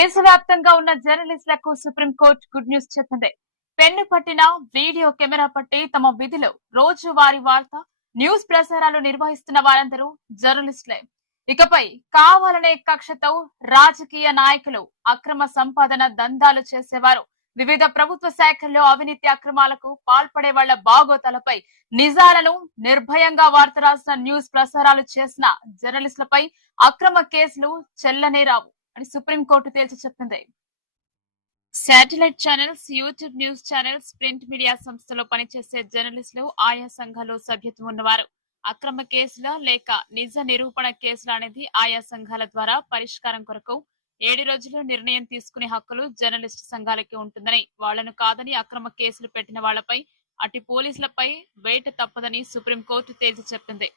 దేశవ్యాప్తంగా ఉన్న జర్నలిస్టులకు సుప్రీంకోర్టు గుడ్ న్యూస్ చెప్పింది. పెన్ను పట్టిన వీడియో కెమెరా పట్టి తమ విధిలో రోజువారీ వార్త న్యూస్ ప్రసారాలు నిర్వహిస్తున్న వారందరూ జర్నలిస్టులే. ఇకపై కావాలనే కక్షతో రాజకీయ నాయకులు, అక్రమ సంపాదన దందాలు చేసేవారు, వివిధ ప్రభుత్వ శాఖల్లో అవినీతి అక్రమాలకు పాల్పడే వాళ్ల బాగోతాలపై నిజాలను నిర్భయంగా వార్త రాసిన న్యూస్ ప్రసారాలు చేసిన జర్నలిస్టులపై అక్రమ కేసులు చెల్లనే రావు అని సుప్రీంకోర్టు తేల్చి చెప్పింది. Satellite channels, YouTube news channels, print media సంస్థలో పనిచేసే జర్నలిస్టులు ఆయా సంఘాల్లో సభ్యత్వం ఉన్నవారు అక్రమ కేసుల లేక నిజ నిరూపణ కేసుల అనేది ఆయా సంఘాల ద్వారా పరిష్కారం కొరకు 7 రోజుల్లో నిర్ణయం తీసుకునే హక్కులు జర్నలిస్టు సంఘాలకి ఉంటుందని, వాళ్లను కాదని అక్రమ కేసులు పెట్టిన వాళ్లపై అటు పోలీసులపై వేట తప్పదని సుప్రీంకోర్టు తేల్చి చెప్పింది.